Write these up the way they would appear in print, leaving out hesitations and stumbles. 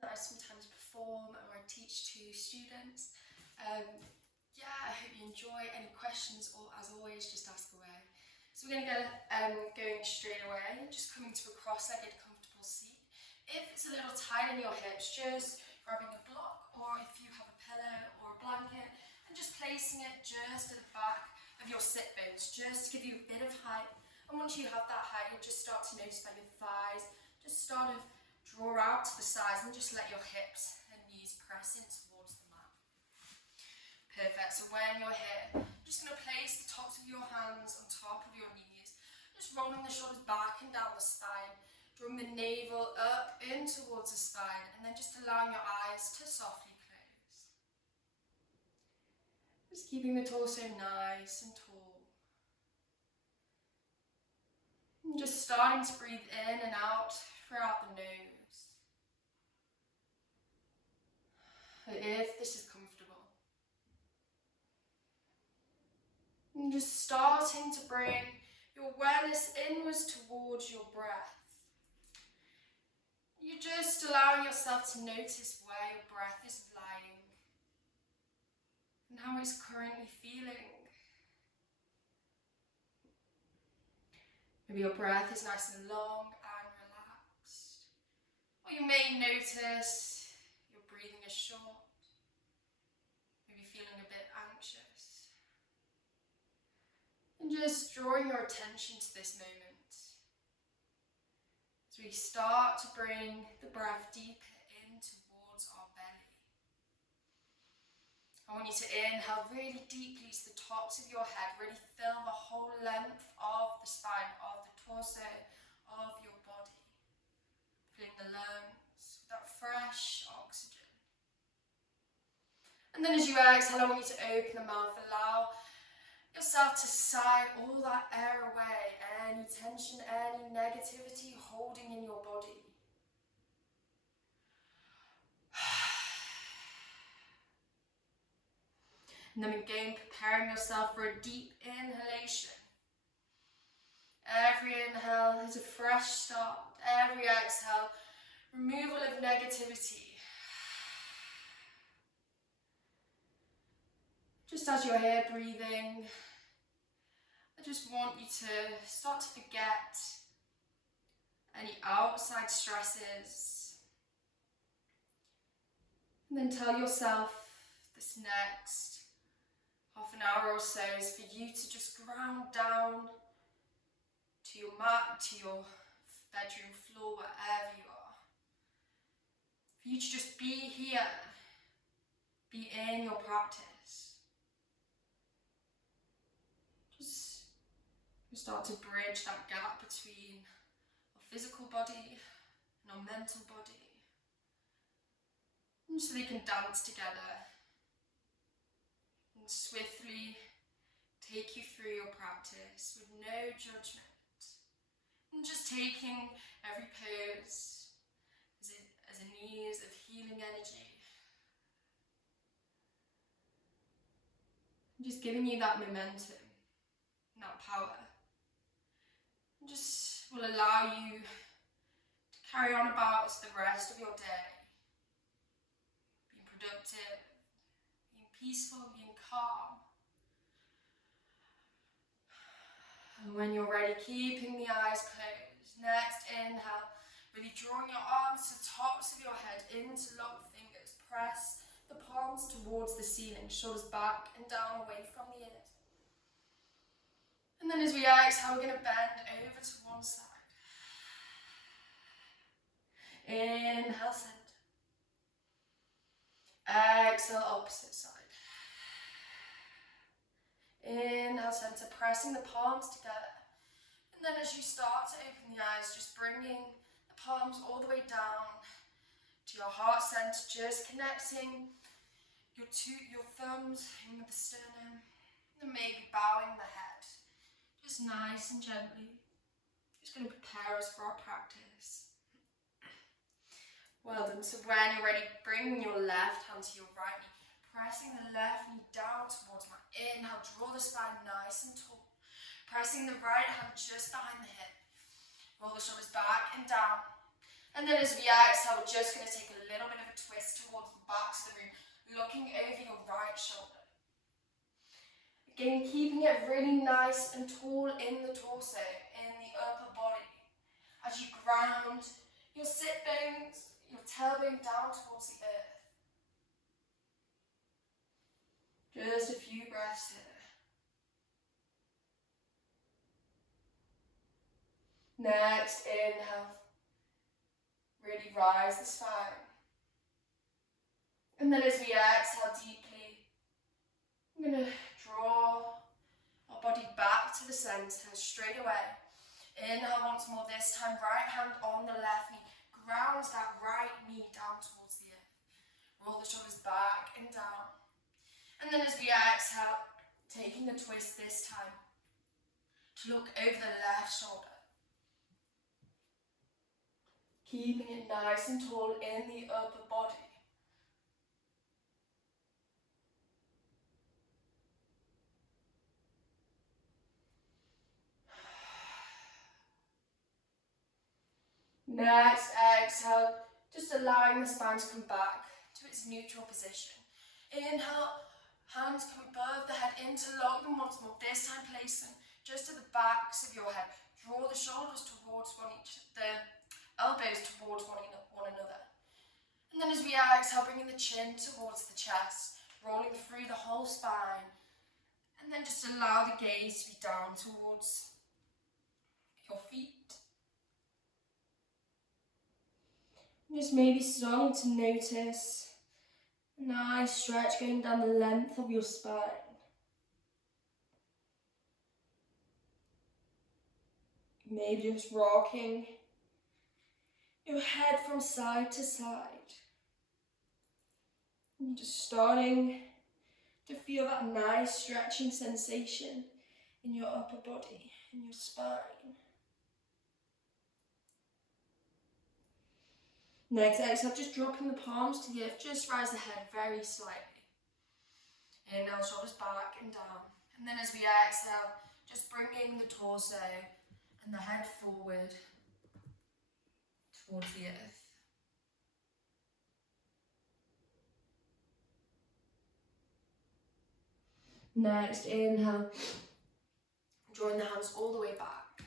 that I sometimes perform or I teach to students. Yeah, I hope you enjoy. Any questions, or as always, just ask away. So we're going to get going straight away, just coming to a cross-legged comfortable seat. If it's a little tight in your hips, just grabbing a block, or if you have a pillow or a blanket, and just placing it just at the back of your sit bones, just to give you a bit of height. And once you have that height, you'll just start to notice that your thighs just start to draw out to the sides, and just let your hips and knees press in towards the mat. Perfect. So when you're here, just going to place the tops of your hands on top of your knees, just rolling the shoulders back and down the spine, drawing the navel up in towards the spine, and then just allowing your eyes to softly close. Just keeping the torso nice and tall. And just starting to breathe in and out throughout the nose. If this is comfortable. And just starting to bring your awareness inwards towards your breath. You're just allowing yourself to notice where your breath is lying and how it's currently feeling. Maybe your breath is nice and long and relaxed. Or you may notice your breathing is short, maybe feeling a bit anxious. And just drawing your attention to this moment as we start to bring the breath deeper in towards our belly. I want you to inhale really deeply to the tops of your head, really fill the whole length of the spine, of the torso, of your body. Filling the lungs with that fresh oxygen. And then as you exhale, I want you to open the mouth, allow yourself to sigh all that air away, any tension, any negativity holding in your body. And then again, preparing yourself for a deep inhalation. Every inhale is a fresh start. Every exhale, removal of negativity. Just as you're here breathing, I just want you to start to forget any outside stresses. And then tell yourself this next half an hour or so is for you to just ground down to your mat, to your bedroom floor, wherever you are. For you to just be here, be in your practice. Just start to bridge that gap between our physical body and our mental body. And so they can dance together and swiftly take you through your practice with no judgment. And just taking every pose as an ease of healing energy. And just giving you that momentum and that power. And just will allow you to carry on about the rest of your day. Being productive, being peaceful, being calm. And when you're ready, keeping the eyes closed. Next, inhale, really drawing your arms to the tops of your head, interlock fingers, press the palms towards the ceiling, shoulders back and down away from the ears. And then as we exhale, we're going to bend over to one side. Inhale, center. Exhale, opposite side. Inhale, center, pressing the palms together. And then as you start to open the eyes, just bringing the palms all the way down to your heart center, just connecting your thumbs in with the sternum, and then maybe bowing the head, just nice and gently. Just going to prepare us for our practice. Well done. So when you're ready, bring your left hand to your right knee, pressing the left knee down towards my inhale, draw the spine nice and tall. Pressing the right hand just behind the hip. Roll the shoulders back and down. And then as we exhale, we're just going to take a little bit of a twist towards the backs of the room, looking over your right shoulder. Again, keeping it really nice and tall in the torso, in the upper body. As you ground your sit bones, your tailbone down towards the earth. Just a few breaths here. Next, inhale. Really rise the spine. And then as we exhale deeply, I'm going to draw our body back to the centre straight away. Inhale once more, this time right hand on the left knee. Grounds that right knee down towards the earth. Roll the shoulders back and down. And then as we exhale, taking the twist this time, to look over the left shoulder. Keeping it nice and tall in the upper body. Next, exhale, just allowing the spine to come back to its neutral position. Inhale, hands come above the head, interlock them once more, this time placing just at the backs of your head. Draw the shoulders towards the elbows towards one another. And then as we exhale, bringing the chin towards the chest, rolling through the whole spine. And then just allow the gaze to be down towards your feet. Just maybe starting to notice a nice stretch going down the length of your spine. Maybe just rocking your head from side to side. And just starting to feel that nice stretching sensation in your upper body, in your spine. Next exhale, just dropping the palms to the earth, just rise the head very slightly. Inhale, shoulders back and down. And then as we exhale, just bringing the torso and the head forward towards the earth. Next, inhale, drawing the hands all the way back.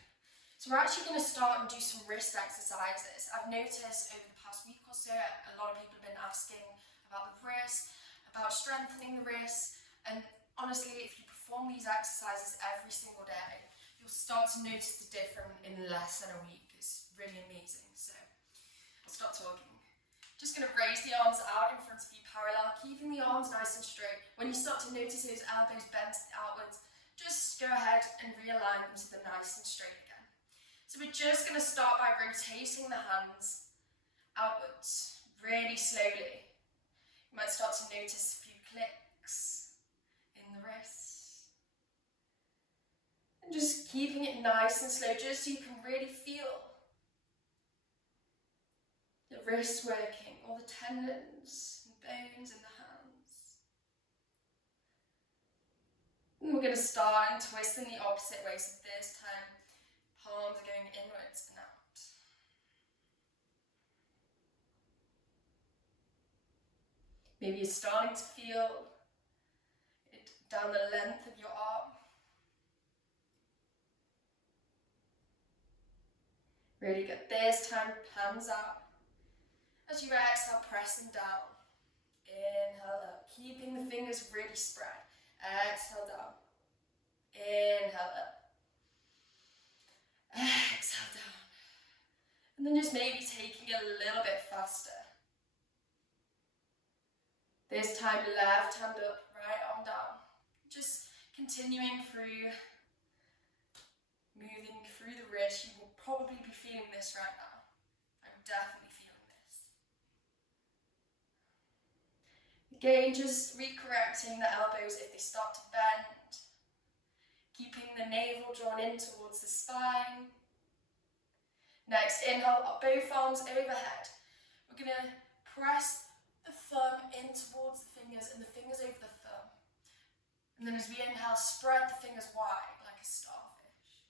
So we're actually going to start and do some wrist exercises. I've noticed over the past week or so, a lot of people have been asking about the wrist, about strengthening the wrist, and honestly, if you perform these exercises every single day, you'll start to notice the difference in less than a week. It's really amazing. So I'll stop talking. Just going to raise the arms out in front of you parallel, keeping the arms nice and straight. When you start to notice those elbows bent outwards, just go ahead and realign them to the nice and straight again. So we're just going to start by rotating the hands outwards, really slowly. You might start to notice a few clicks in the wrists. And just keeping it nice and slow, just so you can really feel the wrists working, all the tendons and bones in the hands. And we're going to start and twist in the opposite way, so this time palms are going inwards and out. Maybe you're starting to feel it down the length of your arm. Really good. This time, palms out. As you exhale, press them down. Inhale up, keeping the fingers really spread. Exhale down. Inhale up. Exhale down. And then just maybe taking it a little bit faster. This time, left hand up, right arm down. Just continuing through, moving through the wrist. You will probably be feeling this right now. I'm definitely feeling this. Again, just recorrecting the elbows if they start to bend. Keeping the navel drawn in towards the spine. Next, inhale, up both arms overhead. We're going to press the thumb in towards the fingers and the fingers over the thumb. And then as we inhale, spread the fingers wide like a starfish.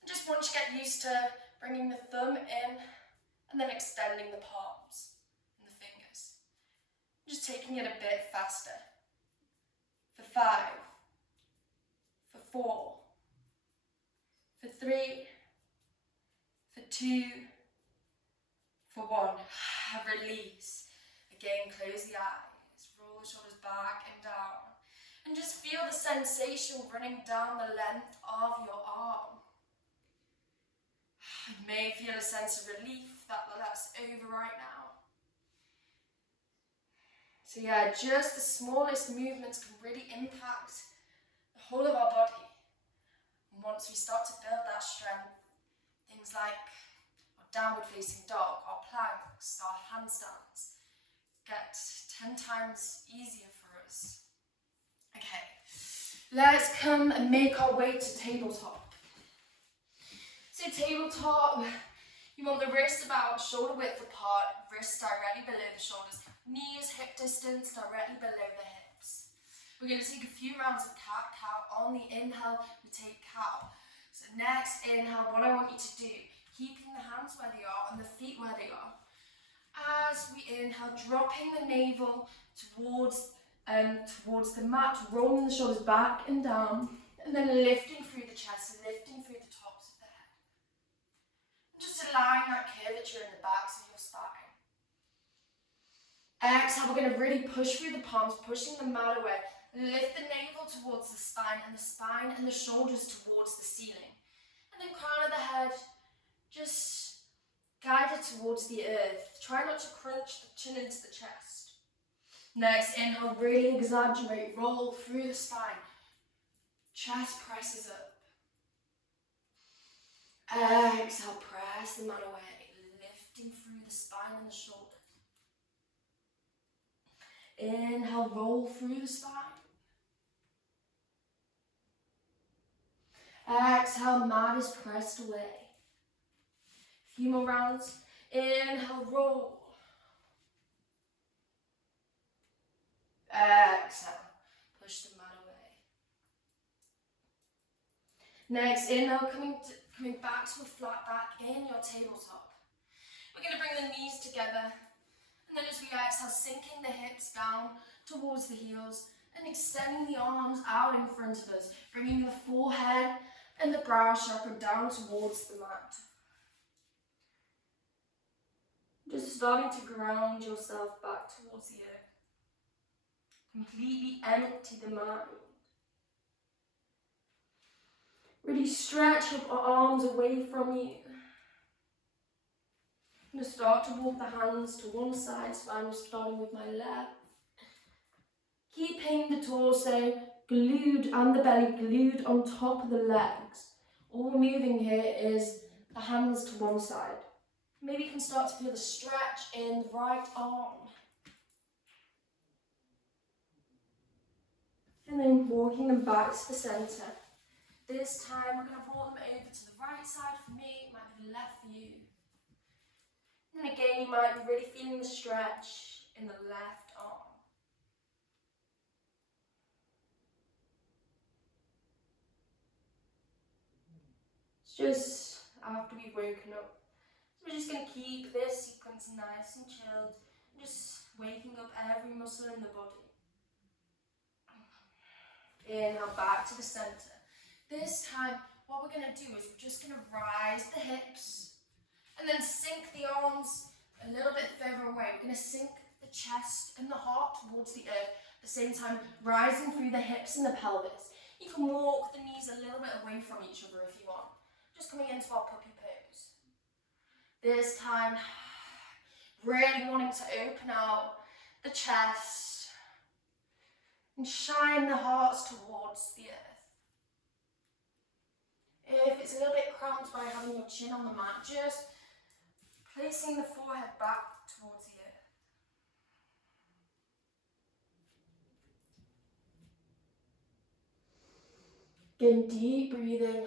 And just once you get used to bringing the thumb in and then extending the palms and the fingers. Just taking it a bit faster. For 5, for 4, for 3, for 2, for 1. Release. Again, close the eyes, roll the shoulders back and down, and just feel the sensation running down the length of your arm. You may feel a sense of relief that that's over right now. So yeah, just the smallest movements can really impact the whole of our body. And once we start to build that strength, things like our downward facing dog, our planks, our handstands, get 10 times easier for us. Okay, let's come and make our way to tabletop. So tabletop, you want the wrists about shoulder width apart, wrists directly below the shoulders, knees hip distance directly below the hips. We're going to take a few rounds of cat-cow. On the inhale, we take cow. So next inhale, what I want you to do, keeping the hands where they are and the feet where they are. As we inhale, dropping the navel towards the mat, rolling the shoulders back and down, and then lifting through the chest, lifting through the tops of the head. And just allowing that curvature in the backs of your spine. Exhale, we're going to really push through the palms, pushing the mat away. Lift the navel towards the spine and the shoulders towards the ceiling. And then crown of the head, just guide it towards the earth. Try not to crunch the chin into the chest. Next, inhale, really exaggerate, roll through the spine. Chest presses up. Exhale, press the mat away, lifting through the spine and the shoulders. Inhale, roll through the spine. Exhale, mat is pressed away. A few more rounds. Inhale, roll. Exhale, push the mat away. Next, inhale, coming back to a flat back in your tabletop. We're going to bring the knees together, and then as we exhale, sinking the hips down towards the heels and extending the arms out in front of us, bringing the forehead and the brow chakra down towards the mat. Just starting to ground yourself back towards the earth. Completely empty the mind. Really stretch your arms away from you. I'm going to start to walk the hands to one side, so I'm starting with my left. Keeping the torso glued and the belly glued on top of the legs. All we're moving here is the hands to one side. Maybe you can start to feel the stretch in the right arm. And then walking them back to the centre. This time we're going to roll them over to the right side for me, it might be the left for you. And again, you might be really feeling the stretch in the left arm. It's just after we've woken up. So we're just going to keep this sequence nice and chilled, and just waking up every muscle in the body. Inhale back to the centre. This time, what we're going to do is we're just going to rise the hips and then sink the arms a little bit further away. We're going to sink the chest and the heart towards the earth, at the same time rising through the hips and the pelvis. You can walk the knees a little bit away from each other if you want. Just coming into our puppy pose. This time, really wanting to open out the chest and shine the hearts towards the earth. If it's a little bit cramped by having your chin on the mat, just placing the forehead back towards the earth. Again, deep breathing.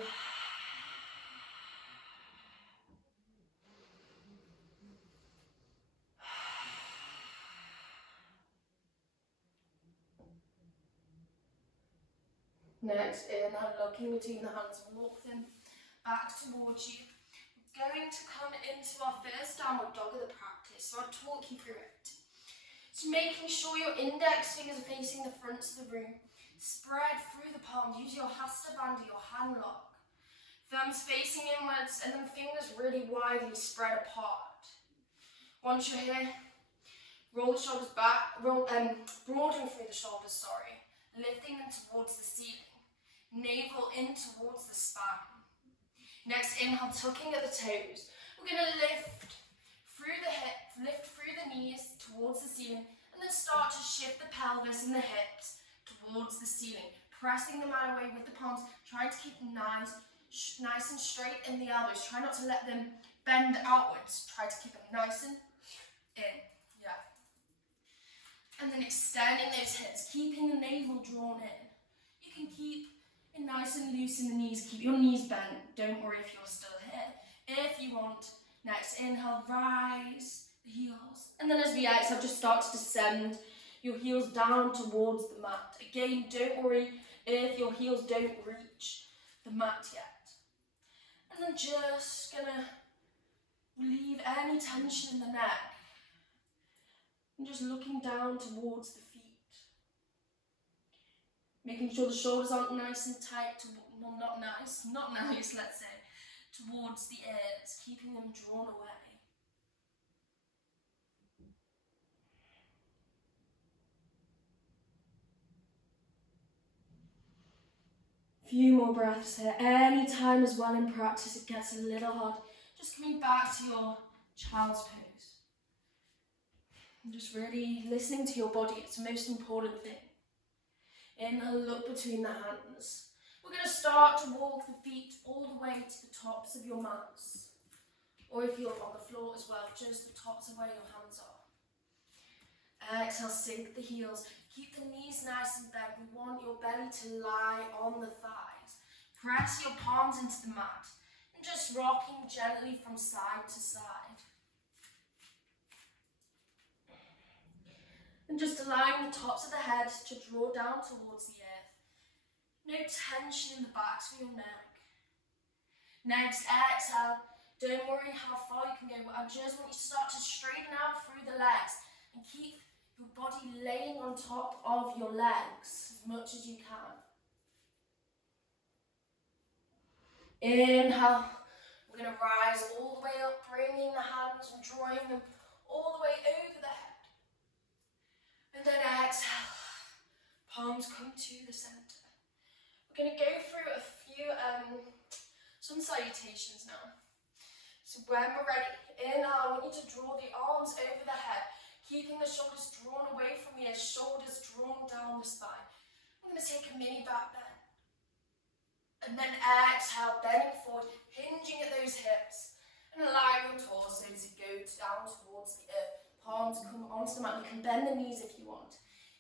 Next, inhale, looking between the hands, walk them back towards you. going to come into our first downward dog of the practice, so I'll talk you through it. So making sure your index fingers are facing the fronts of the room, spread through the palms, use your hasta bandha, your hand lock. Thumbs facing inwards and then fingers really widely spread apart. Once you're here, roll the shoulders back, broaden through the shoulders, lifting them towards the ceiling. Navel in towards the spine. Next, inhale, tucking at the toes. We're going to lift through the hips, lift through the knees towards the ceiling, and then start to shift the pelvis and the hips towards the ceiling, pressing them out away with the palms, trying to keep them nice and straight in the elbows. Try not to let them bend outwards. Try to keep them nice and in. Yeah. And then extending those hips, keeping the navel drawn in. You can keep it nice and loose in the knees. Keep your knees bent. Don't worry if you're still here. If you want, next inhale, rise the heels. And then as we exhale, just start to descend your heels down towards the mat. Again, don't worry if your heels don't reach the mat yet. And then just gonna relieve any tension in the neck. And just looking down towards the feet. Making sure the shoulders aren't nice and tight, well, not nice, let's say, towards the ears, keeping them drawn away. Few more breaths here. Any time as well in practice it gets a little hard, just coming back to your child's pose. And just really listening to your body, it's the most important thing. Inhale, look between the hands. We're going to start to walk the feet all the way to the tops of your mats. Or if you're on the floor as well, just the tops of where your hands are. Exhale, sink the heels. Keep the knees nice and bent. We want your belly to lie on the thighs. Press your palms into the mat. And just rocking gently from side to side. And just allowing the tops of the head to draw down towards the earth. No tension in the backs of your neck. Next, exhale. Don't worry how far you can go, but I just want you to start to straighten out through the legs and keep your body laying on top of your legs as much as you can. Inhale. We're going to rise all the way up, bringing the hands and drawing them all the way over the head. And then exhale. Palms come to the center. We're going to go through a few some salutations now. So when we're ready, inhale, I want you to draw the arms over the head, keeping the shoulders drawn away from the ears, shoulders drawn down the spine. I'm going to take a mini back bend. And then exhale, bending forward, hinging at those hips, and allowing your torso to go down towards the earth. Palms come onto the mat. You can bend the knees if you want.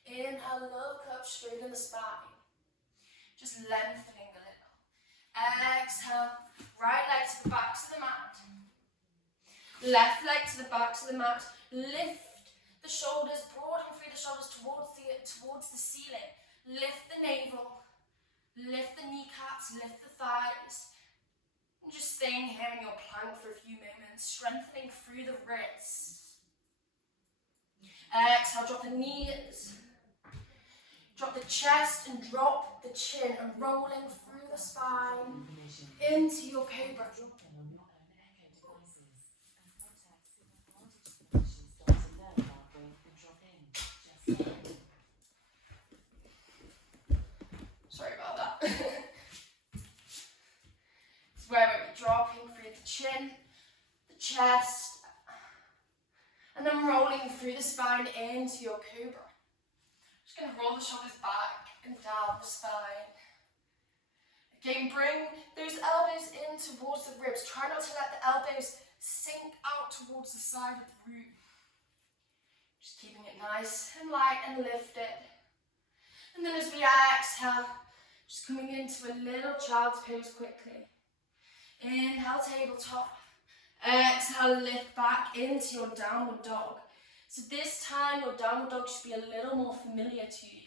Inhale, look up, straighten the spine. Just lengthening a little. Exhale, right leg to the backs of the mat. Left leg to the backs of the mat. Lift the shoulders, broaden through the shoulders towards the ceiling. Lift the navel. Lift the kneecaps, lift the thighs. And just staying here in your plank for a few moments, strengthening through the wrists. Exhale, drop the knees. Drop the chest and drop the chin, and rolling through the spine into your cobra. Sorry about that. It's where we'll be dropping through the chin, the chest, and then rolling through the spine into your cobra. Just going to roll the shoulders back and down the spine. Again, bring those elbows in towards the ribs. Try not to let the elbows sink out towards the side of the room. Just keeping it nice and light and lifted. And then as we exhale, just coming into a little child's pose quickly. Inhale, tabletop. Exhale, lift back into your downward dog. So this time your downward dog should be a little more familiar to you.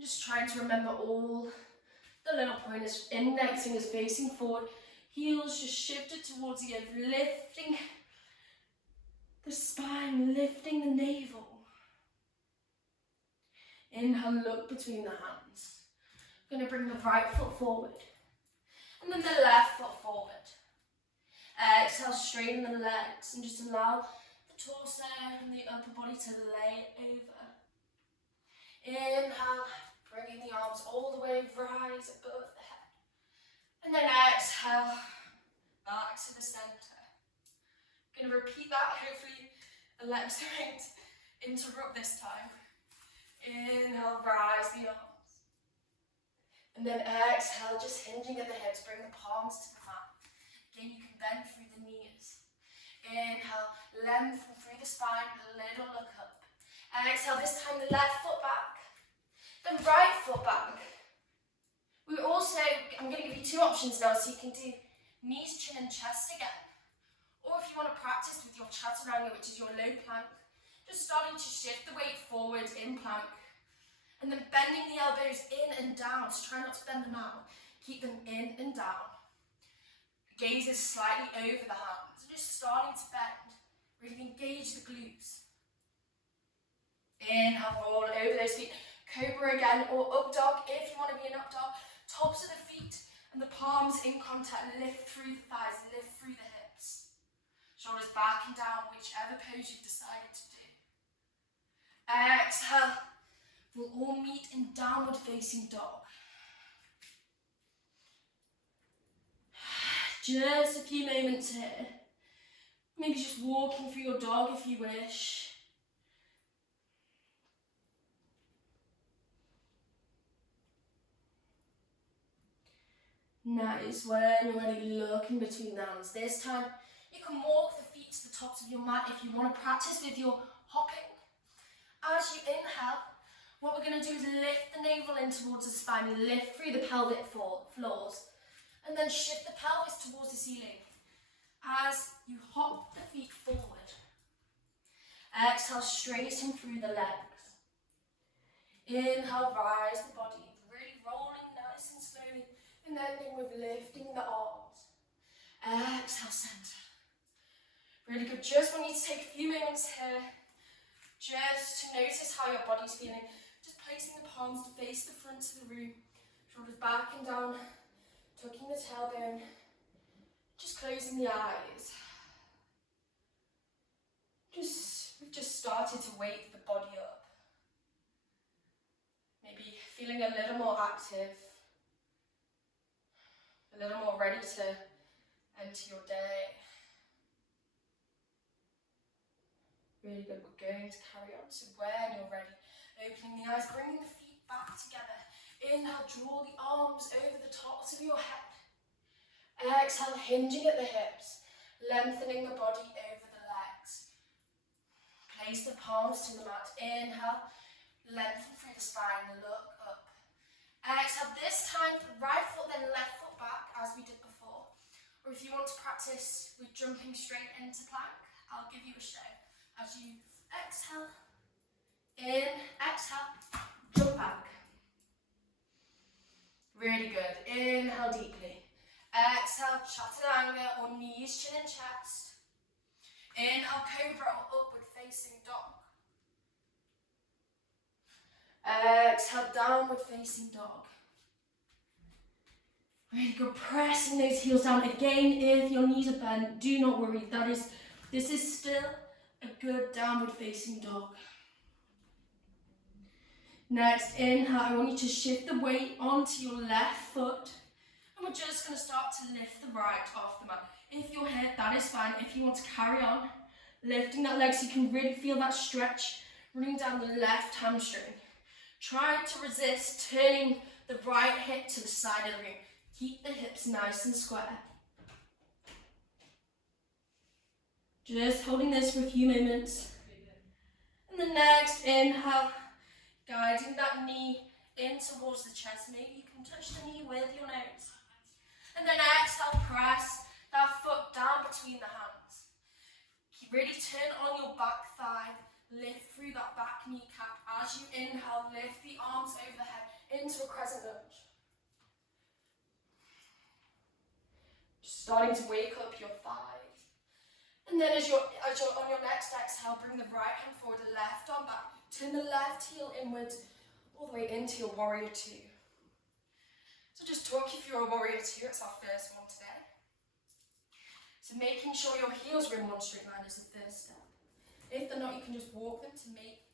Just trying to remember all the little pointers. Index fingers facing forward, Heels just shifted towards the earth, lifting the spine, lifting the navel. Inhale, look between the hands. I'm going to bring the right foot forward and then the left foot forward. Exhale, straighten the legs and just allow the torso and the upper body to lay over. Inhale, bringing the arms all the way, rise above the head. And then exhale, back to the center. I'm going to repeat that, hopefully the legs don't interrupt this time. Inhale, rise the arms. And then exhale, just hinging at the hips, bring the palms to the mat. Again, you can bend through the knees. Inhale, lengthen through the spine, a little look up. Exhale, this time the left foot back, then right foot back. I'm going to give you two options now, so you can do knees, chin and chest again. Or if you want to practice with your chaturanga, which is your low plank, just starting to shift the weight forward in plank. And then bending the elbows in and down, so try not to bend them out. Keep them in and down. Gaze is slightly over the hands, just starting to bend. Really engage the glutes. Inhale, roll over those feet. Cobra again, or up dog if you want to be an up dog. Tops of the feet and the palms in contact. Lift through the thighs, lift through the hips. Shoulders back and down, whichever pose you've decided to do. Exhale. We'll all meet in downward facing dog. Just a few moments here. Maybe just walking through your dog if you wish. Nice, when you're ready, look in between the hands. This time, you can walk the feet to the tops of your mat if you want to practice with your hopping. As you inhale, what we're going to do is lift the navel in towards the spine, lift through the pelvic floors, and then shift the pelvis towards the ceiling as you hop the feet forward. Exhale, straighten through the legs. Inhale, rise the body, really rolling nice and slowly, and ending with lifting the arms. Exhale, center. Really good. Just want you to take a few moments here, just to notice how your body's feeling. Just placing the palms to face the front of the room, shoulders back and down, tucking the tailbone, just closing the eyes. We've just started to wake the body up. Maybe feeling a little more active, a little more ready to enter your day. Really good, we're going to carry on. So when you're ready, opening the eyes, bringing the feet back together. Inhale, draw the arms over the tops of your head. Exhale, hinging at the hips, lengthening the body over the legs. Place the palms to the mat. Inhale, lengthen through the spine, look up. Exhale, this time, right foot, then left foot back, as we did before. Or if you want to practice with jumping straight into plank, I'll give you a show. As you exhale, in, exhale, jump back. Really good. Inhale deeply. Exhale, chaturanga or knees, chin and chest. Inhale, cobra or upward facing dog. Exhale, downward facing dog. Really good. Pressing those heels down. Again, if your knees are bent, do not worry. This is still a good downward facing dog. Next, inhale, I want you to shift the weight onto your left foot. And we're just going to start to lift the right off the mat. If you're here, that is fine. If you want to carry on, lifting that leg so you can really feel that stretch running down the left hamstring. Try to resist turning the right hip to the side of the room. Keep the hips nice and square. Just holding this for a few moments. And the next inhale, guiding that knee in towards the chest. Maybe you can touch the knee with your nose. And then exhale, press that foot down between the hands. Really turn on your back thigh. Lift through that back kneecap. As you inhale, lift the arms over the head into a crescent lunge. Just starting to wake up your thighs. And then as you're on your next exhale, bring the right hand forward, the left arm back. Turn the left heel inwards, all the way into your warrior two. So just talk you through a warrior two, it's our first one today. So making sure your heels are in one straight line is the first step. If they're not, you can just walk them to make,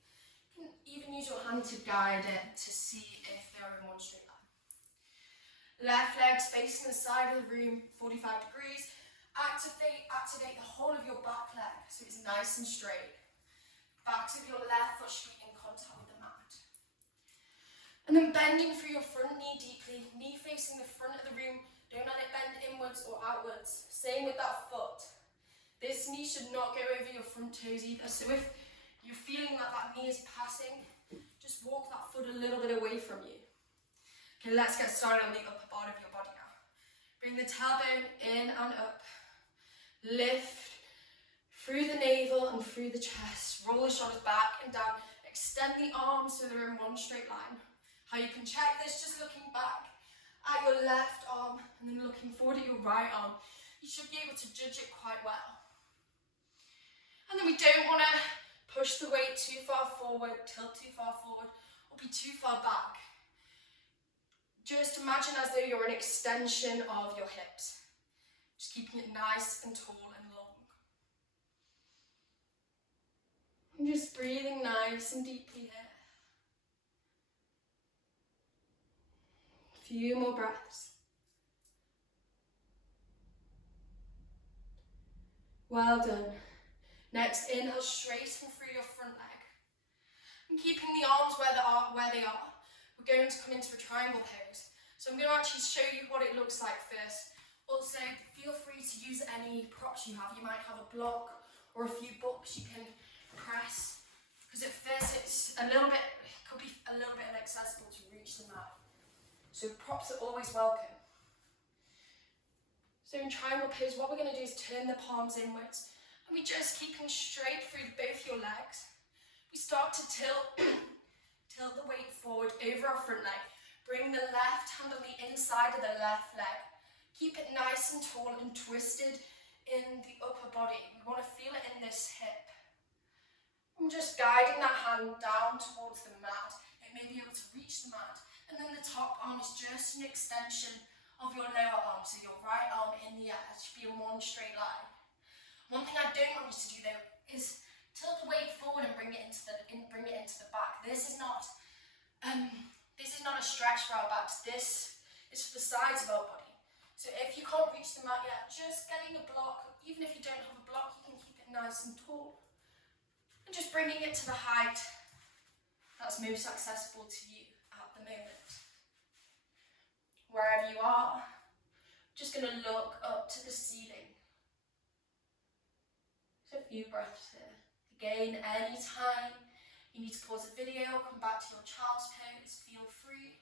you can even use your hand to guide it to see if they're in one straight line. Left leg's facing the side of the room, 45 degrees. Activate the whole of your back leg so it's nice and straight. Backs of your left foot should be in contact with the mat. And then bending through your front knee deeply, knee facing the front of the room. Don't let it bend inwards or outwards. Same with that foot. This knee should not go over your front toes either. So if you're feeling that that knee is passing, just walk that foot a little bit away from you. Okay, let's get started on the upper part of your body now. Bring the tailbone in and up. Lift through the navel and through the chest. Roll the shoulders back and down. Extend the arms so they're in one straight line. How you can check this, just looking back at your left arm and then looking forward at your right arm. You should be able to judge it quite well. And then we don't want to push the weight too far forward, tilt too far forward, or be too far back. Just imagine as though you're an extension of your hips. Just keeping it nice and tall and long. And just breathing nice and deeply here. A few more breaths. Well done. Next, inhale straight and through your front leg. And keeping the arms where they are, we're going to come into a triangle pose. So I'm going to actually show you what it looks like first. Also, feel free to use any props you have. You might have a block or a few books you can press. Because at first it could be a little bit inaccessible to reach the mat. So props are always welcome. So in triangle pose, what we're going to do is turn the palms inwards. And we just keeping straight through both your legs. We start to tilt the weight forward over our front leg. Bring the left hand on the inside of the left leg. Keep it nice and tall and twisted in the upper body. We want to feel it in this hip. I'm just guiding that hand down towards the mat. It may be able to reach the mat. And then the top arm is just an extension of your lower arm. So your right arm in the air. It should be in one straight line. One thing I don't want you to do though is tilt the weight forward and bring it into the back. This is not a stretch for our backs. This is for the sides of our body. So if you can't reach the mat yet, just getting a block. Even if you don't have a block, you can keep it nice and tall. And just bringing it to the height that's most accessible to you at the moment. Wherever you are, just going to look up to the ceiling. So a few breaths here. Again, anytime you need to pause the video, come back to your child's pose, feel free.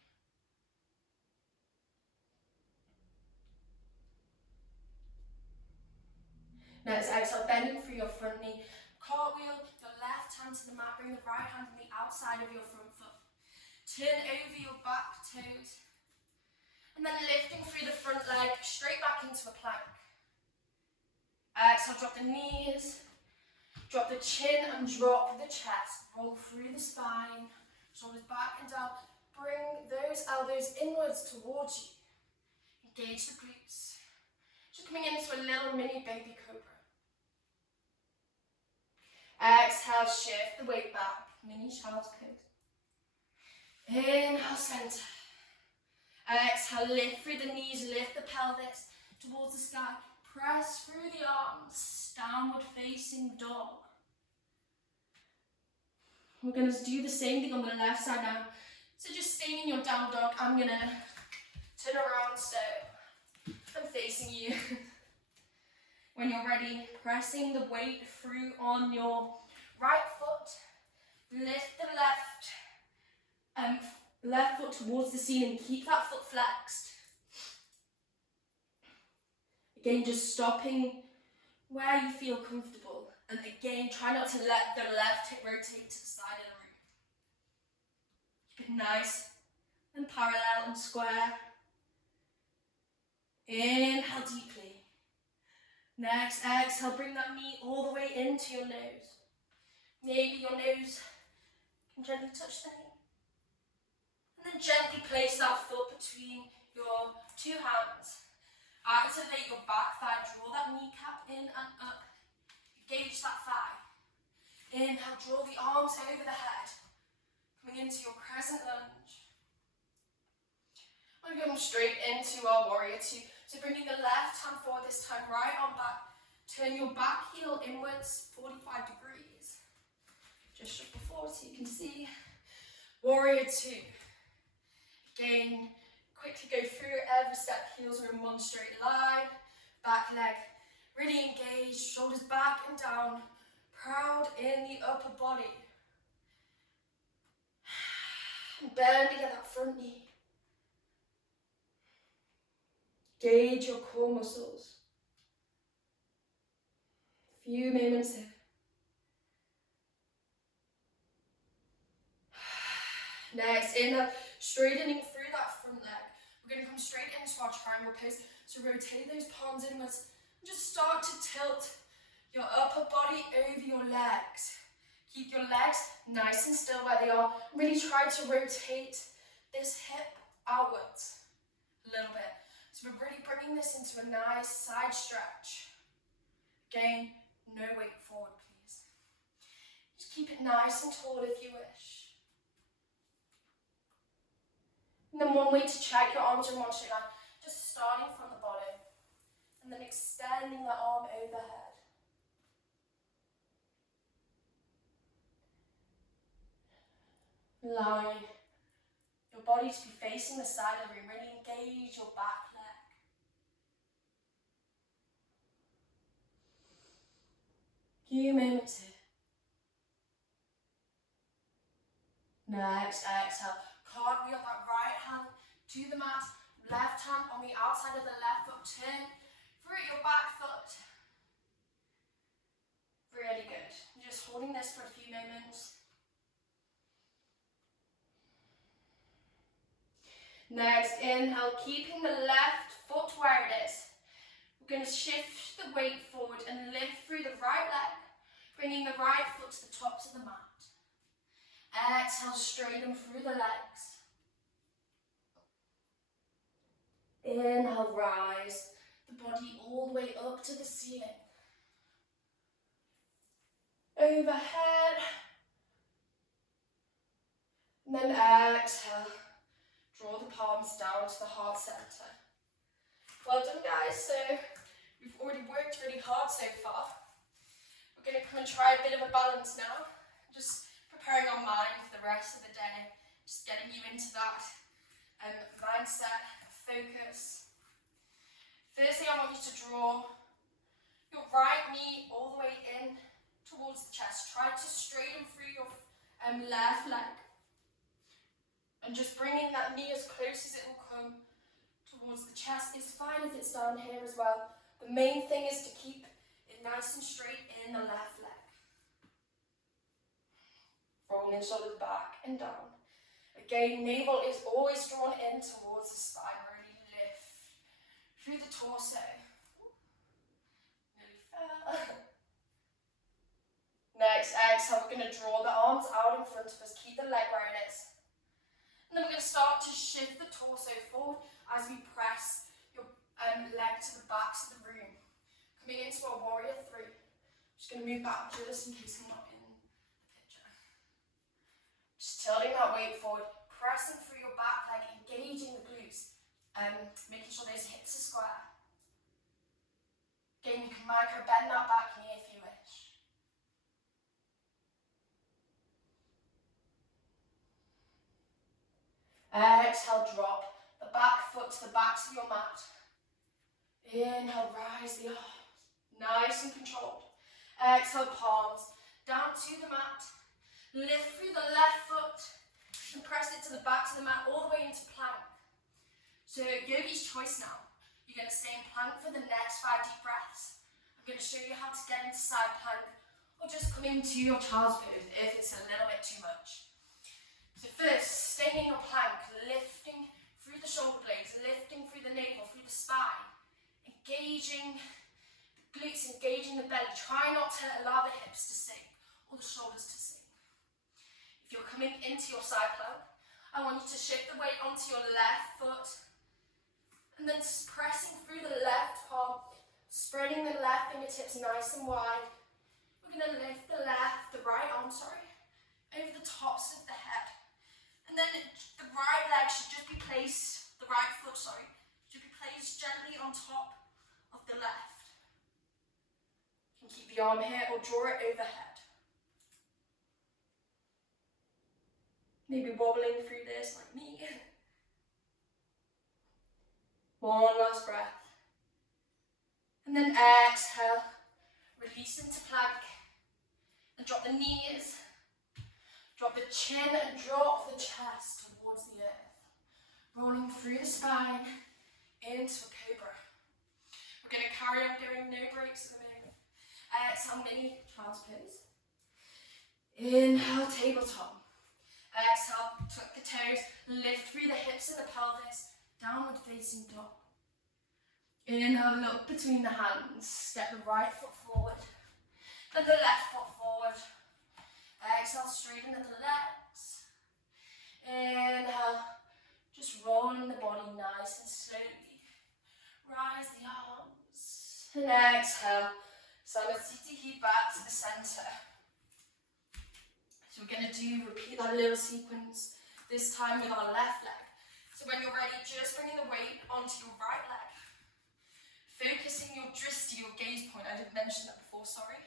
Next exhale, bending through your front knee. Cartwheel, your left hand to the mat, bring the right hand on the outside of your front foot. Turn over your back toes. And then lifting through the front leg, straight back into a plank. Exhale, drop the knees, drop the chin and drop the chest. Roll through the spine, shoulders back and down. Bring those elbows inwards towards you. Engage the glutes. Just coming into a little mini baby cobra. Exhale, shift the weight back. Mini child's pose. Inhale, center. Exhale, lift through the knees, lift the pelvis towards the sky. Press through the arms, downward facing dog. We're going to do the same thing on the left side now. So just staying in your down dog, I'm going to turn around so I'm facing you. When you're ready, pressing the weight through on your right foot. Lift the left foot towards the ceiling. Keep that foot flexed. Again, just stopping where you feel comfortable. And again, try not to let the left hip rotate to the side of the room. Keep it nice and parallel and square. Inhale deeply. Next, exhale, bring that knee all the way into your nose. Maybe your nose can gently touch the knee. And then gently place that foot between your two hands. Activate your back thigh, draw that kneecap in and up. Engage that thigh. Inhale, draw the arms over the head. Coming into your crescent lunge. We're going straight into our warrior two. So bringing the left hand forward this time, right arm back. Turn your back heel inwards, 45 degrees. Just shuffle forward so you can see. Warrior two. Again, quickly go through every step. Heels are in one straight line. Back leg really engaged. Shoulders back and down. Proud in the upper body. Bending at that front knee. Gauge your core muscles. A few moments here. Next, inhale, straightening through that front leg. We're going to come straight into our triangle pose. So rotate those palms inwards and just start to tilt your upper body over your legs. Keep your legs nice and still where they are. Really try to rotate this hip outwards a little bit. So we're really bringing this into a nice side stretch. Again, no weight forward, please. Just keep it nice and tall if you wish. And then one way to check your arms in one straight line, just starting from the bottom and then extending the arm overhead. Allowing your body to be facing the side of the room. Really engage your back leg. Few moments here. Next, exhale. Cartwheel that right hand to the mat. Left hand on the outside of the left foot. Turn through your back foot. Really good. Just holding this for a few moments. Next, inhale, keeping the left foot where it is. We're going to shift the weight forward and lift through the right leg, bringing the right foot to the tops of the mat. Exhale, straighten through the legs. Inhale, rise the body all the way up to the ceiling. Overhead. And then exhale. Draw the palms down to the heart center. Well done, guys. So we've already worked really hard so far. We're going to come and try a bit of a balance now. Just preparing our mind for the rest of the day. Just getting you into that mindset, focus. Firstly, I want you to draw your right knee all the way in towards the chest. Try to straighten through your left leg. And just bringing that knee as close as it will come towards the chest. It's fine if it's down here as well. The main thing is to keep it nice and straight in the left leg. Rolling shoulders back and down. Again, navel is always drawn in towards the spine. Really lift through the torso. Nearly fell. Next, exhale, we're going to draw the arms out in front of us. Keep the leg where it is. And then we're going to start to shift the torso forward as we press your leg to the backs of the room. Coming into our warrior three. Just going to move back just in case I'm not in the picture. Just tilting that weight forward, pressing through your back leg, engaging the glutes, making sure those hips are square. Again, you can micro bend that back knee if you wish. Exhale, drop the back foot to the backs of your mat. Inhale, rise the arms. Nice and controlled. Exhale, palms down to the mat. Lift through the left foot and press it to the back of the mat all the way into plank. So yogi's choice now. You're going to stay in plank for the next 5 deep breaths. I'm going to show you how to get into side plank or just come into your child's pose if it's a little bit too much. So first, staying in your plank, lifting through the shoulder blades, lifting through the navel, through the spine, engaging the Glutes engaging the belly. Try not to allow the hips to sink or the shoulders to sink. If you're coming into your side plank, I want you to shift the weight onto your left foot and then pressing through the left palm, spreading the left fingertips nice and wide. We're going to lift the right arm, over the tops of the head. And then the right leg should just be placed, the right foot, should be placed gently on top of the left. You can keep the arm here or draw it overhead. Maybe wobbling through this like me. One last breath. And then exhale, release into plank. And drop the knees, drop the chin and drop the chest towards the earth. Rolling through the spine into a cobra. We're going to carry on going, no breaks at the moment. Exhale, mini child's pose. Inhale, tabletop. Exhale, tuck the toes, lift through the hips and the pelvis, downward facing dog. Inhale, look between the hands, step the right foot forward, then the left foot forward. Exhale, straighten at the legs. Inhale, just rolling the body nice and slowly. Rise the arms. And exhale, Samasthiti, heat back to the center. So we're going to repeat that little sequence, this time with our left leg. So when you're ready, just bringing the weight onto your right leg. Focusing your drishti, your gaze point. I didn't mention that before, sorry.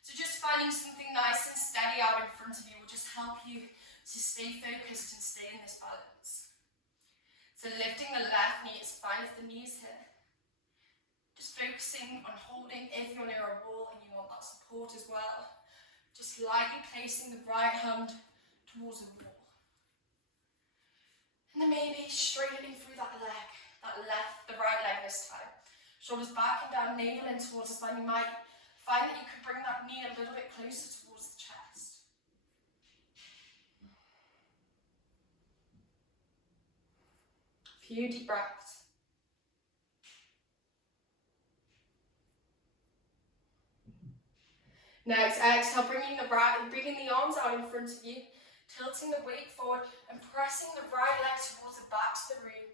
So just finding something nice and steady out in front of you will just help you to stay focused and stay in this balance. So lifting the left knee, it's fine if the knee's here. Just focusing on holding if you're near a wall and you want that support as well. Just lightly placing the right hand towards the wall. And then maybe straightening through that leg, the right leg this time. Shoulders back and down, navel in towards the spine. You might find that you can bring that knee a little bit closer towards the chest. A few deep breaths. Next, exhale, bringing the arms out in front of you, tilting the weight forward and pressing the right leg towards the back of the room.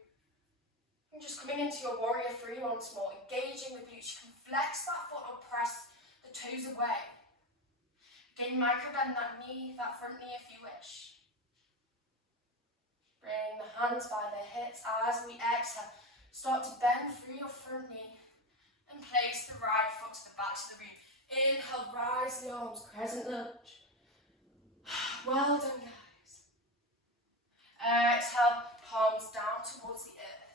And just coming into your warrior three once more, engaging the glutes. You can flex that foot or press the toes away. Again, micro bend that knee, that front knee if you wish. Bring the hands by the hips as we exhale. Start to bend through your front knee and place the right foot to the back of the room. Inhale, rise the arms, crescent lunge. Well done, guys. Exhale, palms down towards the earth.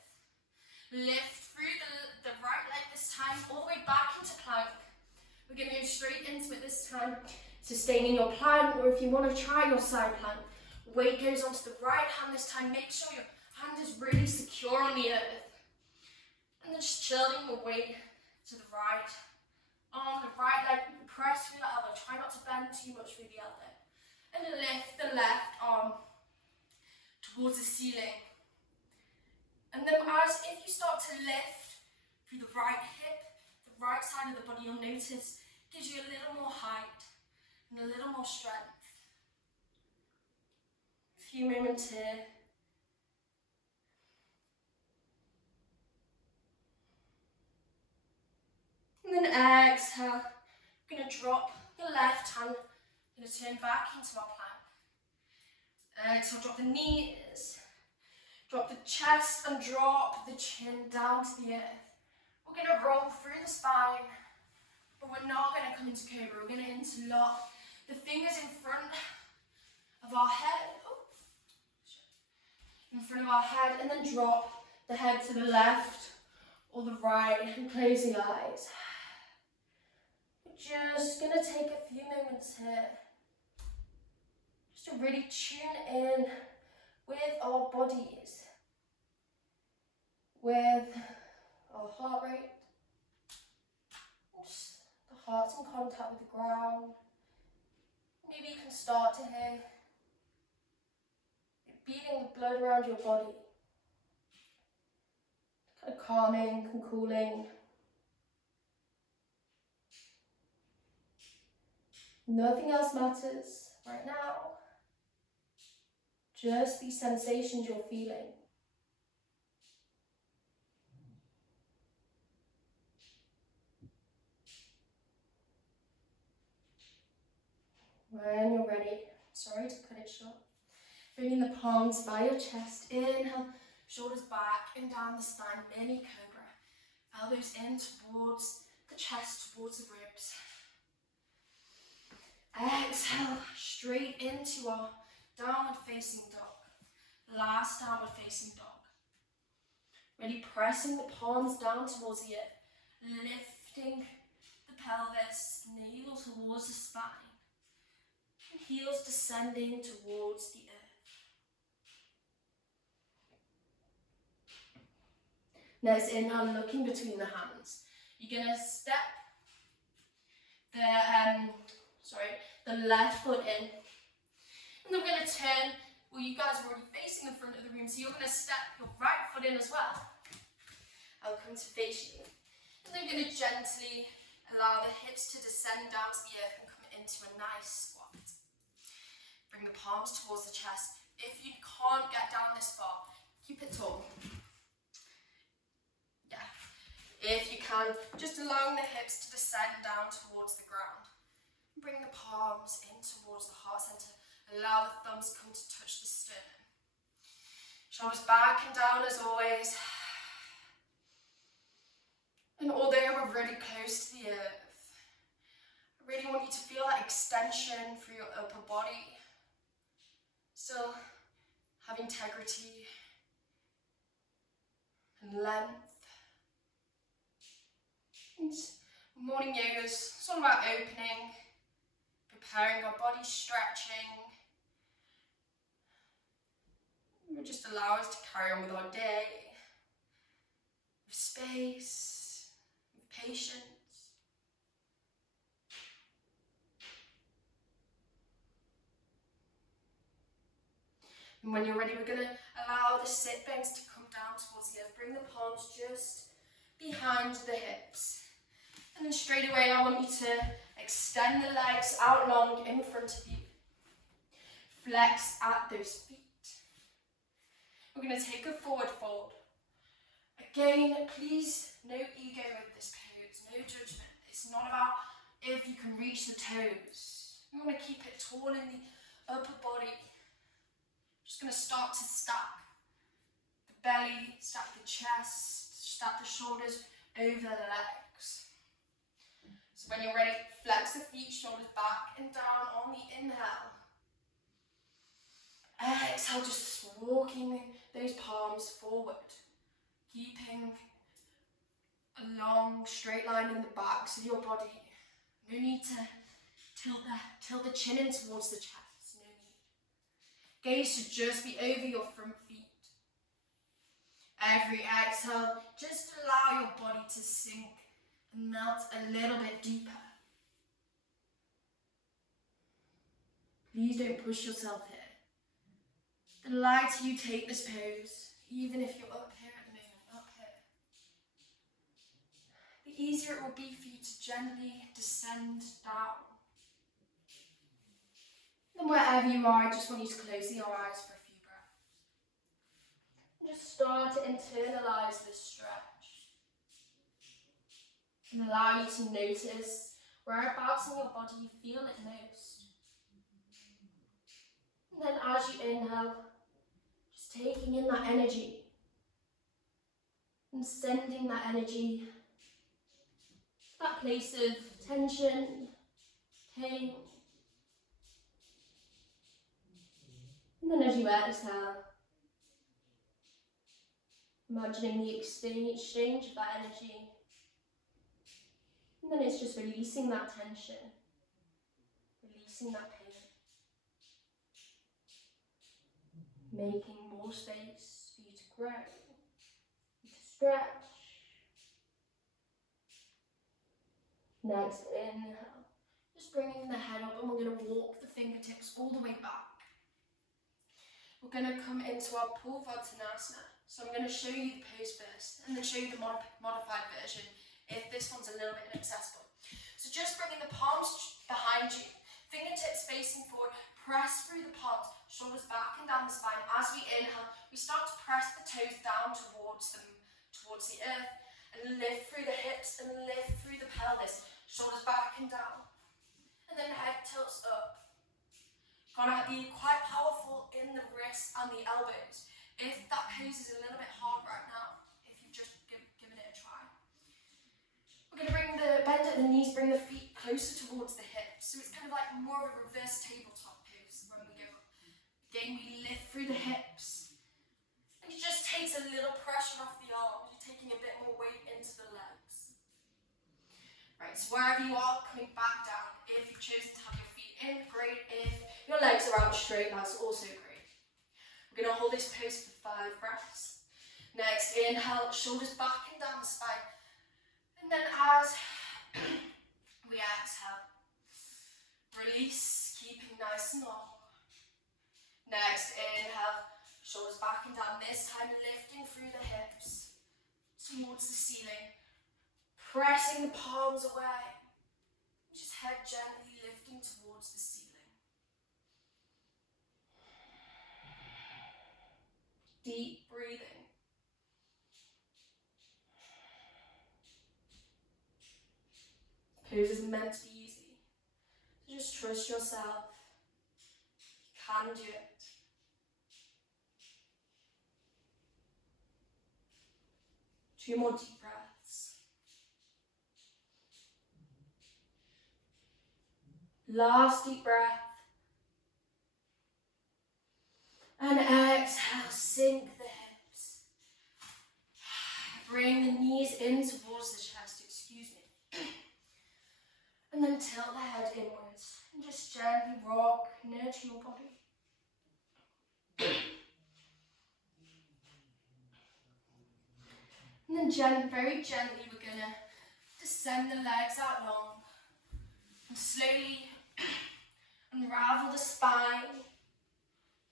Lift through the right leg this time, all the way back into plank. We're going to go straight into it this time, sustaining your plank, or if you want to try your side plank, weight goes onto the right hand this time. Make sure your hand is really secure on the earth. And then just chilling the weight to the right. On the right leg, press through the elbow. Try not to bend too much through the elbow. And lift the left arm towards the ceiling. And then as if you start to lift through the right hip, the right side of the body, you'll notice gives you a little more height and a little more strength. A few moments here. And then exhale, I'm going to drop the left hand, I'm going to turn back into our plank. Exhale, drop the knees, drop the chest and drop the chin down to the earth. We're going to roll through the spine, but we're not going to come into cobra. We're going to interlock the fingers in front of our head, and then drop the head to the left or the right and close the eyes. Just going to take a few moments here just to really tune in with our bodies, with our heart rate, just the heart's in contact with the ground. Maybe you can start to hear it beating the blood around your body, kind of calming and cooling. Nothing else matters right now. Just these sensations you're feeling. When you're ready, sorry to cut it short, bringing the palms by your chest, inhale, shoulders back and down the spine, mini cobra. Elbows in towards the chest, towards the ribs. Exhale, straight into our downward facing dog. Last downward facing dog. Really pressing the palms down towards the earth, lifting the pelvis, navel towards the spine, heels descending towards the earth. Next inhale, looking between the hands. You're gonna step the left foot in, and then we're gonna turn. Well, you guys are already facing the front of the room, so you're gonna step your right foot in as well. I'll come to face you. And then we're gonna gently allow the hips to descend down to the earth and come into a nice squat. Bring the palms towards the chest. If you can't get down this far, keep it tall. Yeah. If you can, just allowing the hips to descend down towards the ground. Bring the palms in towards the heart center. Allow the thumbs come to touch the sternum. Shoulders back and down as always. And although we're really close to the earth, I really want you to feel that extension through your upper body. Still have integrity and length. And morning yoga is all about opening, preparing our body, stretching. It will just allow us to carry on with our day, with space, with patience. And when you're ready, we're going to allow the sit bones to come down towards the earth. Bring the palms just behind the hips. And then straight away, I want you to extend the legs out long in front of you. Flex at those feet. We're going to take a forward fold. Again, please, no ego with this pose, no judgment. It's not about if you can reach the toes. You want to keep it tall in the upper body. Just going to start to stack the belly, stack the chest, stack the shoulders over the legs. So when you're ready, flex the feet, shoulders back and down on the inhale. Exhale, just walking those palms forward, keeping a long straight line in the backs of your body. No need to tilt the chin in towards the chest. No need. Gaze should just be over your front feet. Every exhale, just allow your body to sink and melt a little bit deeper. Please don't push yourself here. The lighter you take this pose, even if you're up here at the moment, up here, the easier it will be for you to gently descend down. And wherever you are, I just want you to close your eyes for a few breaths. And just start to internalize this stretch. And allow you to notice whereabouts in your body you feel it most. And then as you inhale, just taking in that energy and sending that energy to that place of tension, pain. And then as you exhale, imagining the exchange of that energy. And then it's just releasing that tension, releasing that pain. Making more space for you to grow, to stretch. Next, inhale. Just bringing the head up, and we're going to walk the fingertips all the way back. We're going to come into our Purvottanasana. So I'm going to show you the pose first, and then show you the modified version if this one's a little bit inaccessible. So just bringing the palms behind you, Fingertips facing forward, press through the palms, shoulders back and down the spine. As we inhale, we start to press the toes down towards the earth, and lift through the hips and lift through the pelvis, shoulders back and down, and then head tilts up. Gonna be quite powerful in the wrists and the elbows. If that pose is a little bit hard right now, if you've just given it a try. We're gonna bend at the knees, bring the feet closer towards the hips. So it's kind of like more of a reverse tabletop pose when we go up. Again, we lift through the hips. And it just takes a little pressure off the arms. You're taking a bit more weight into the legs. Right, so wherever you are, coming back down. If you've chosen to have your feet in, great. If your legs are out straight, that's also great. We're going to hold this pose for 5 breaths. Next, inhale, shoulders back and down the spine. And then as we exhale, release, keeping nice and long. Next, inhale, shoulders back and down. This time, lifting through the hips towards the ceiling. Pressing the palms away. Just head gently lifting towards the ceiling. Deep breathing. Pose isn't meant to be easy. So just trust yourself. You can do it. Two more deep breaths. Last deep breath. And exhale, sink the hips. Bring the knees in towards the chest, excuse me. And then tilt the head inwards. And just gently rock, nurture your body. And then very gently, we're going to descend the legs out long. And slowly unravel the spine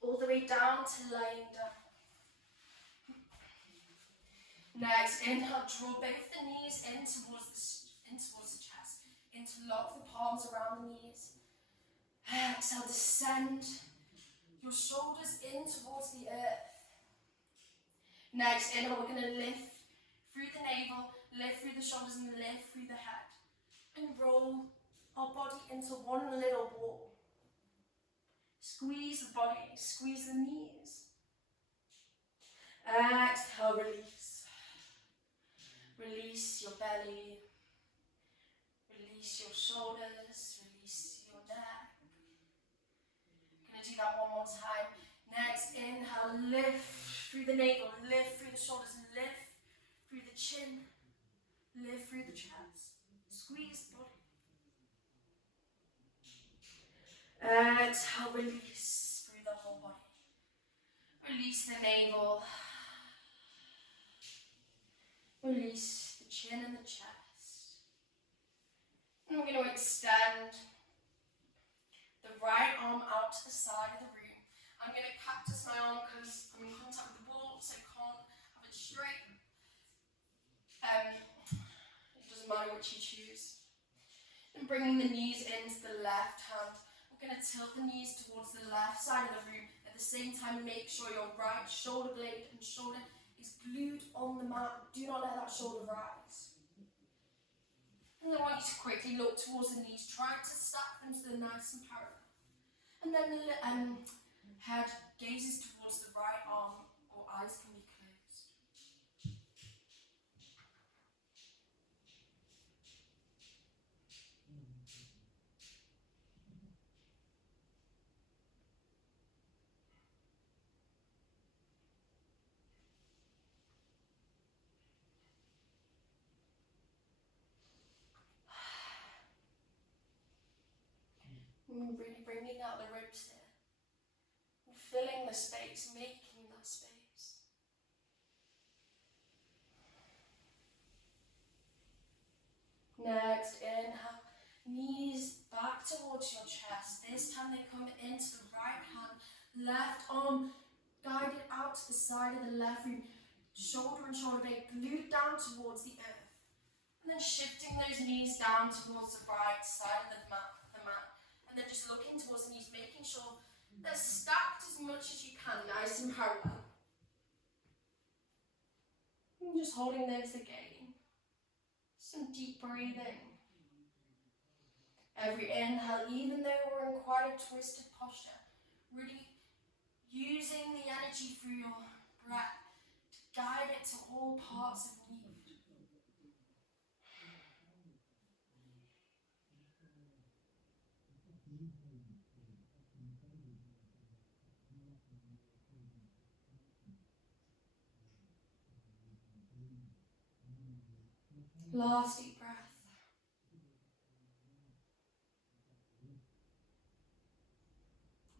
all the way down to lying down. Next, inhale, draw both the knees in towards the chest. Interlock the palms around the knees. Exhale, descend your shoulders in towards the earth. Next, inhale, we're going to lift through the navel, lift through the shoulders and lift through the head. And roll our body into one little ball. Squeeze the body, squeeze the knees. Exhale, release. Release your belly. Release your shoulders. Release your neck. I'm going to do that one more time. Next, inhale, lift through the navel, lift through the shoulders, lift through the chin, lift through the chest. Squeeze the body. Exhale, release through the whole body. Release the navel. Release the chin and the chest. And we're going to extend the right arm out to the side of the room. I'm going to cactus my arm because I'm in contact with the wall, so I can't have it straight. It doesn't matter which you choose. And bringing the knees into the left hand. We're going to tilt the knees towards the left side of the room. At the same time, make sure your right shoulder blade and shoulder is glued on the mat. Do not let that shoulder rise. And then I want you to quickly look towards the knees, trying to stack them so they're nice and parallel. And then head gazes towards the right arm, or eyes can be closed. Really bringing out the ribs here. And filling the space, making that space. Next, inhale. Knees back towards your chest. This time they come into the right hand. Left arm guided out to the side of the left rib. Shoulder and shoulder blade glued down towards the earth. And then shifting those knees down towards the right side of the mat. And then just looking towards the knees, making sure they're stacked as much as you can, nice and parallel. And just holding those again. Some deep breathing. Every inhale, even though we're in quite a twisted posture, really using the energy through your breath to guide it to all parts of need. Last deep breath.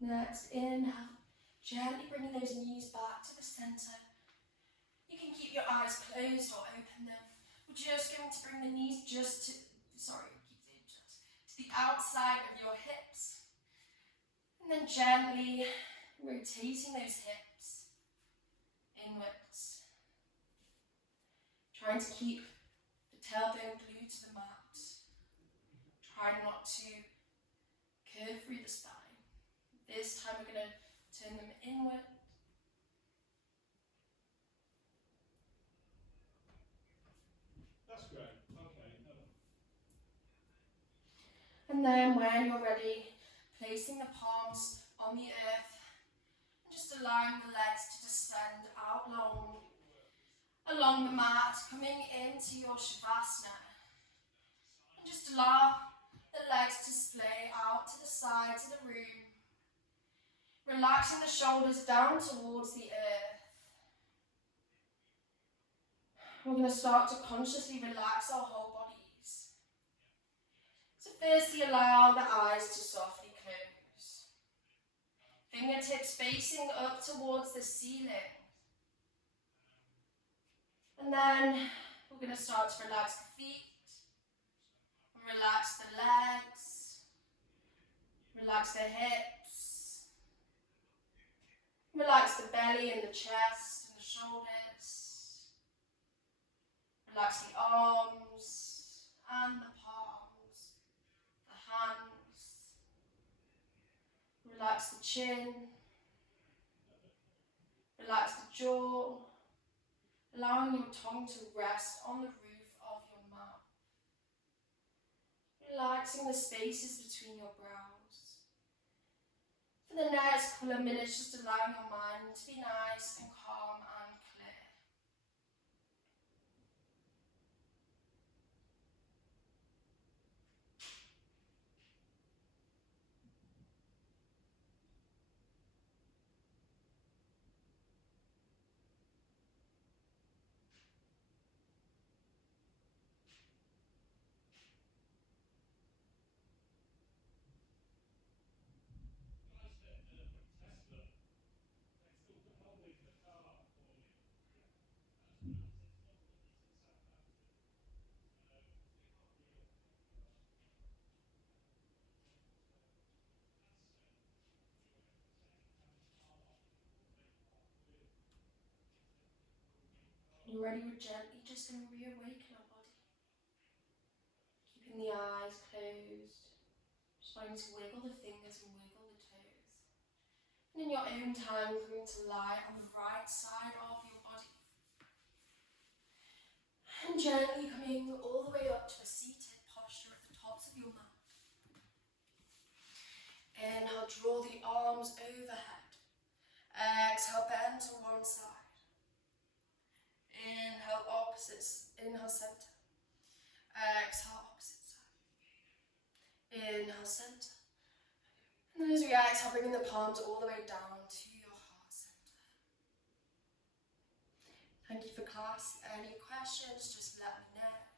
Next, inhale. Gently bringing those knees back to the center. You can keep your eyes closed or open them. We're just going to bring the knees to the outside of your hips. And then gently rotating those hips inwards. Trying to keep the tailbone glued to the mat. Try not to curve through the spine. This time we're going to turn them inward. That's great. Okay. And then when you're ready, placing the palms on the earth and just allowing the legs to descend out long along the mat, coming into your Shavasana. And just allow the legs to splay out to the sides of the room. Relaxing the shoulders down towards the earth. We're going to start to consciously relax our whole bodies. So firstly, allow the eyes to softly close. Fingertips facing up towards the ceiling. And then we're going to start to relax the feet. Relax the legs. Relax the hips. Relax the belly and the chest and the shoulders. Relax the arms and the palms, the hands. Relax the chin. Relax the jaw. Allowing your tongue to rest on the roof of your mouth. Relaxing the spaces between your brows. For the next couple of minutes, just allowing your mind to be nice and calm and clear. When you're ready, we're gently just going to reawaken our body. Keeping the eyes closed. Just starting to wiggle the fingers and wiggle the toes. And in your own time, coming to lie on the right side of your body. And gently coming all the way up to a seated posture at the tops of your mat. Inhale, draw the arms overhead. Exhale, bend to one side. Inhale, opposites. Inhale, center. Exhale, opposite side. Inhale, center. And then as we exhale, bringing the palms all the way down to your heart center. Thank you for class. Any questions, just let me know.